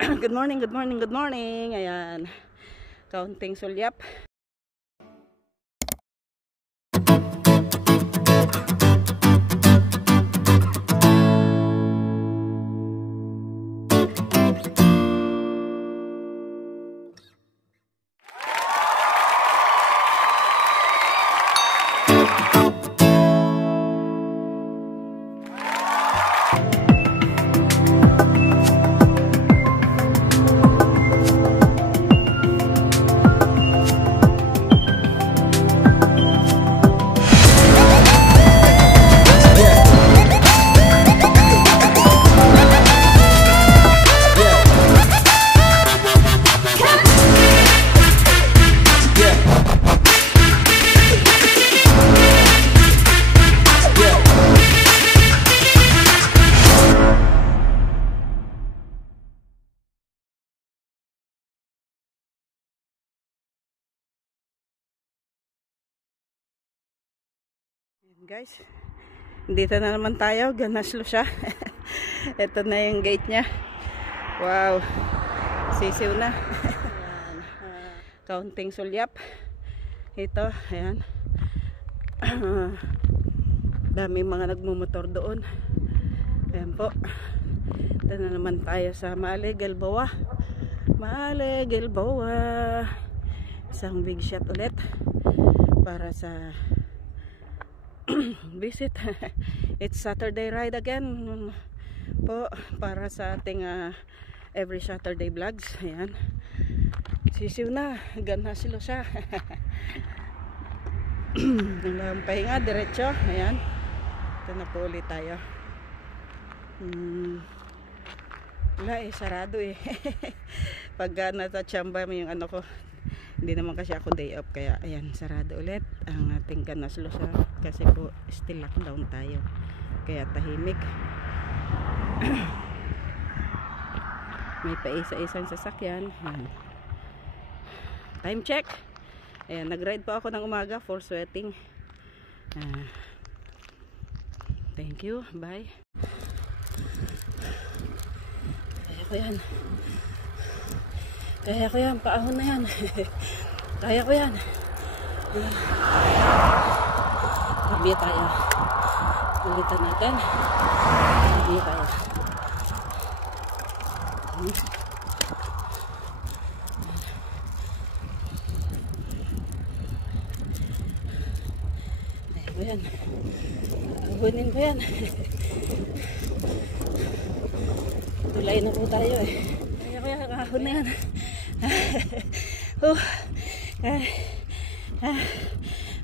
Good morning, good morning, good morning. Ayan. Kaunting sulyap. Guys, dito na naman tayo. Ganaslo siya. Ito na yung gate niya. Wow, sisiw na. Kaunting sulyap. Ito, ayan. Dami mga nagmumotor doon. Ayan po. Ito na naman tayo sa Maale, Gilboa. Maale, Gilboa. Isang big shot ulit para sa visit. It's Saturday ride again po para sa ating every Saturday vlogs. Ayan, sisiw na, ganaslo siya. Walang pahinga, diretso. Ayan, ito na po ulit tayo. Wala sarado pag natachamba mo yung ano ko. Hindi naman kasi ako day off, kaya ayan, sarado ulit ang ating ganaslo siya kasi po still lockdown tayo, kaya tahimik. May paisa-isang sasakyan. Ayan. Time check. Ayan, nag-ride po ako ng umaga for sweating. Thank you, bye. Kaya ko yan, paahon na yan. Kaya ko yan. Tabi tayo. Ulitan natin. Tabi tayo. Kaya ko yan. Ahunin ko yan. Tulay na po tayo Kaya ko yan, ahon na yan.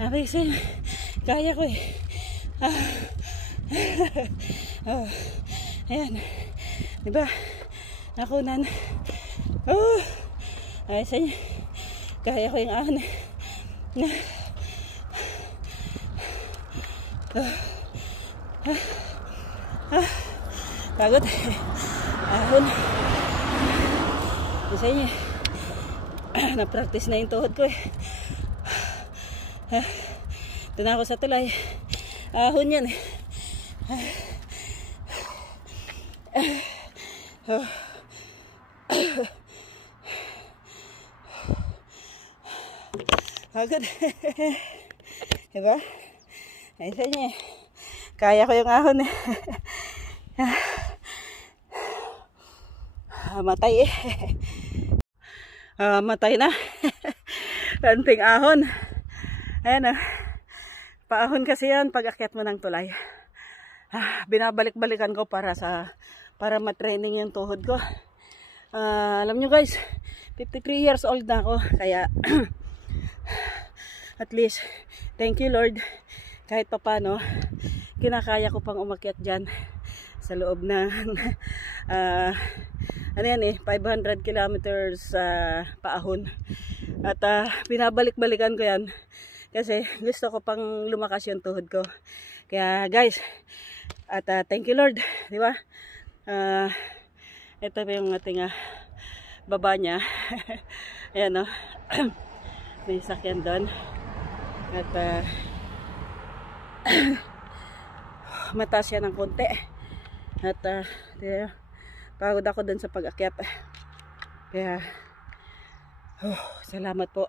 Amazing. Kaya ko ayan, diba nakunan. Ay sa inyo, kaya ko yung ahon pagod ahon sa inyo. Na-practice na yung tuhod ko ito na ako sa tulay. Ahon yan pagod. Diba? Ayun sa inyo, kaya ko yung ahon matay matay na. Kanting ahon. Ayan paahon kasi yan pag akyat mo ng tulay. Binabalik-balikan ko para matraining yung tuhod ko. Alam nyo guys, 53 years old na ako, kaya at least thank you Lord, kahit papano kinakaya ko pang umakyat dyan sa loob ng ano yan 500 kilometers paahon. At binabalik-balikan ko yan kasi gusto ko pang lumakas yung tuhod ko. Kaya guys, at thank you Lord, di ba? Ito pa yung ating baba niya. Ayan may sakyan doon. At mataas yan ng konti. At Pagod ako dun sa pag-akyat. Kaya, salamat po.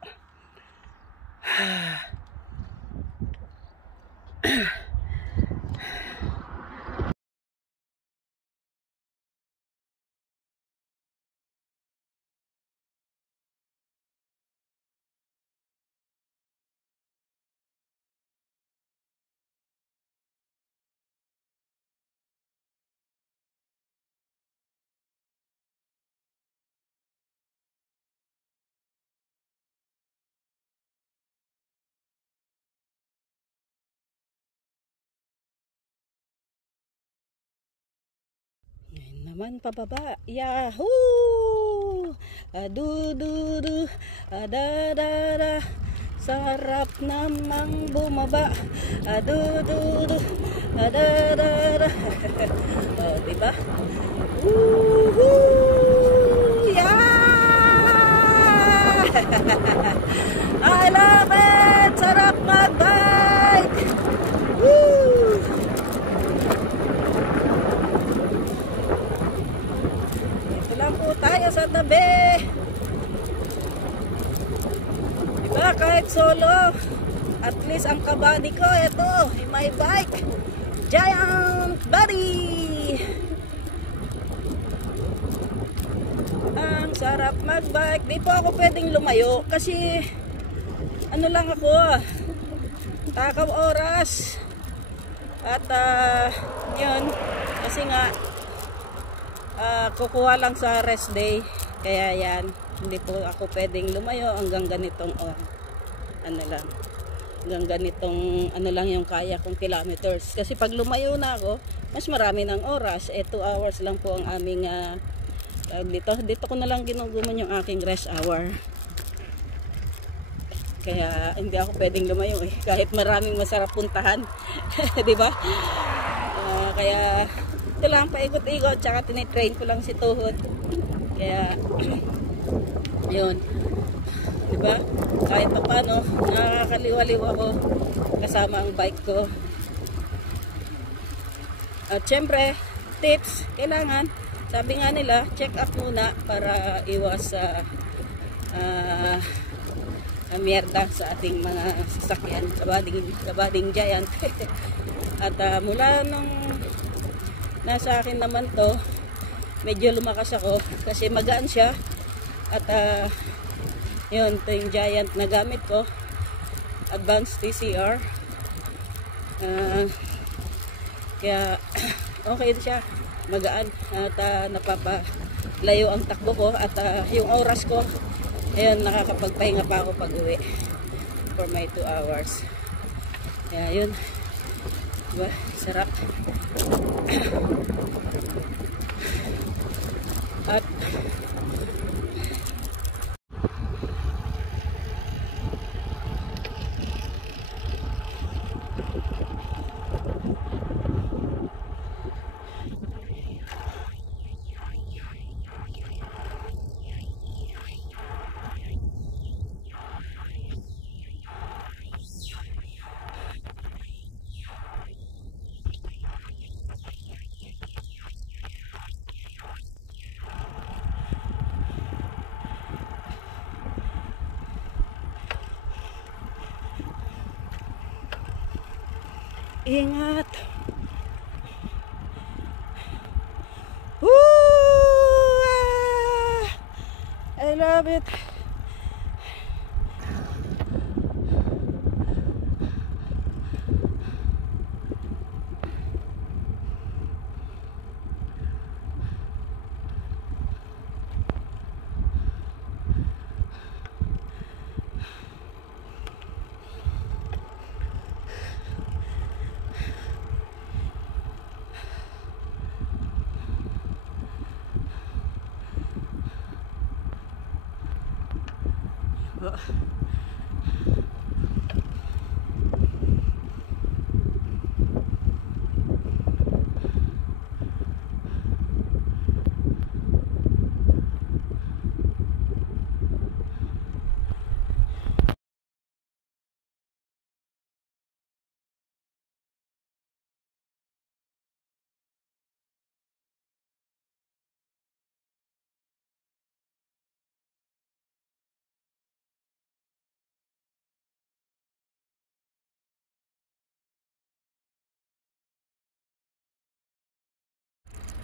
Naman pababa. Yahoo! Adu-du-du. Adadada. Sarap namang bumaba. Adu-du-du. Adadada. Oh, diba? Woohoo! Yeah! I love it! Sarap mag-bike! Woo! Ito lang po tayo sa tabi. Diba, kahit solo, at least ang kabady ko, ito, my bike, Giant Body. Ang sarap mag-bike. Di po ako pwedeng lumayo kasi ano lang ako, takaw oras. At yun, kasi nga kukuha lang sa rest day. Kaya yan, hindi po ako pwedeng lumayo hanggang ganitong ano lang. Hanggang ganitong ano lang yung kaya kong kilometers. Kasi pag lumayo na ako, mas marami ng oras. 2 hours lang po ang aming dito ko na lang ginuguman yung aking rest hour. Kaya hindi ako pwedeng lumayo kahit maraming masarap puntahan. 'Di ba? Kaya ito lang paikot-ikot, tsaka tinitrain ko lang si tuhod. Kaya yun, 'di ba? Kahit pa paano nakakaliwaliw ako kasama ang bike ko. At syempre, tips kailangan, sabi nga nila, check up muna para iwas sa miyerda sa ating mga sasakyan, kabading Giant. At mula nung nasa akin naman to, medyo lumakas ako kasi magaan siya. At yun, ito yung Giant na gamit ko, Advanced TCR. Kaya okay siya, magaan at napapalayo ang takbo ko. At yung oras ko, ayun, nakakapagpahinga pa ako pag uwi for my 2 hours. Kaya yun, diba, sarap. At ingat. Woo! I love it.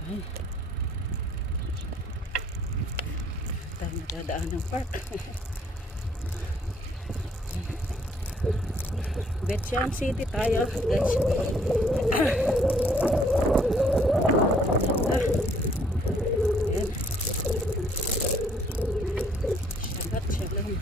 Ay. Tayo nadadaan ng park. Betian City tayo, guys. Ayan. Syabat shalom.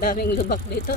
Daming lubak dito.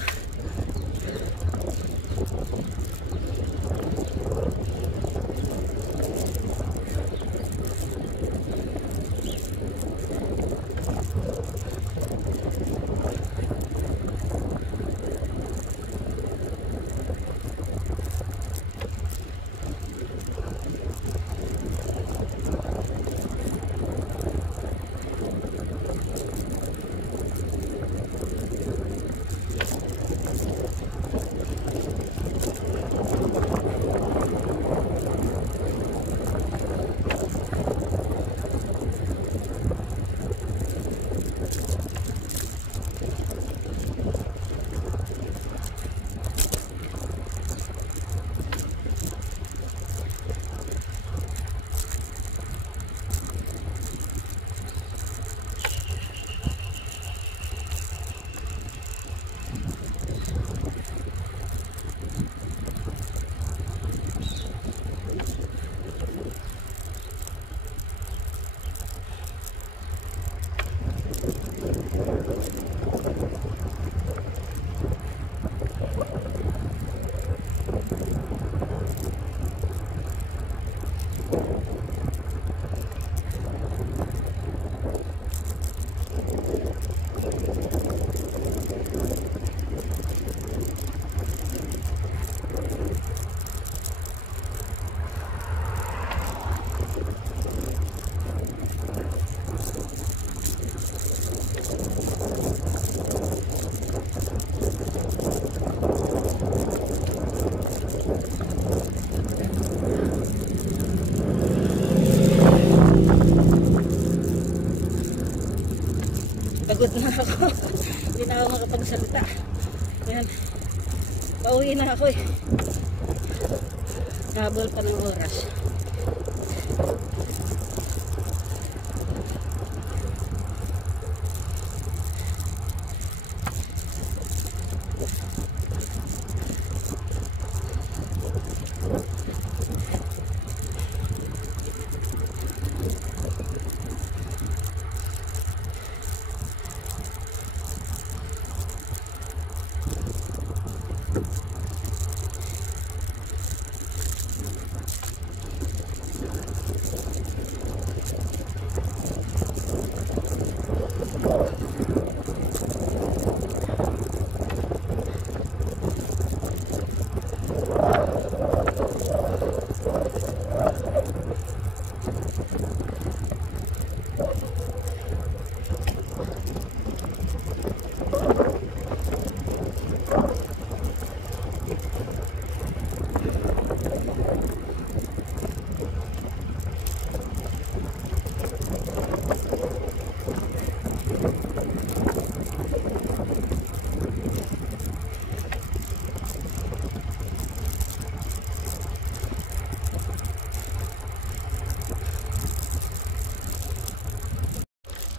Pagod na ako. Hindi na ako makapagsalita. Ayan. Pauwi na ako eh. Habol pa ng oras.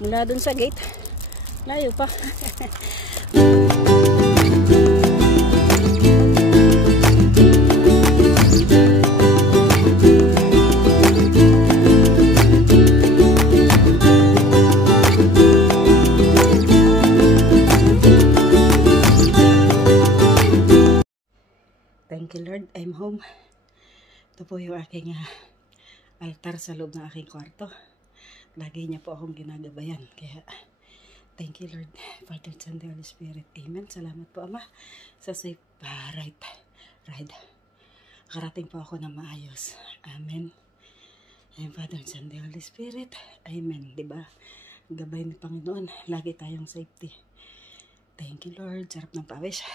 Mula dun sa gate, layo pa. Thank you Lord, I'm home. Ito po yung aking altar sa loob ng aking kwarto. Lagi niya po akong ginagabayan. Kaya, thank you Lord, Father, Son, and Holy Spirit. Amen. Salamat po Ama sa safe ride. Karating po ako na maayos. Amen. Amen, Father, Son, and Holy Spirit. Amen. Diba? Gabay ni Panginoon. Lagi tayong safety. Thank you Lord. Sarap ng pawis.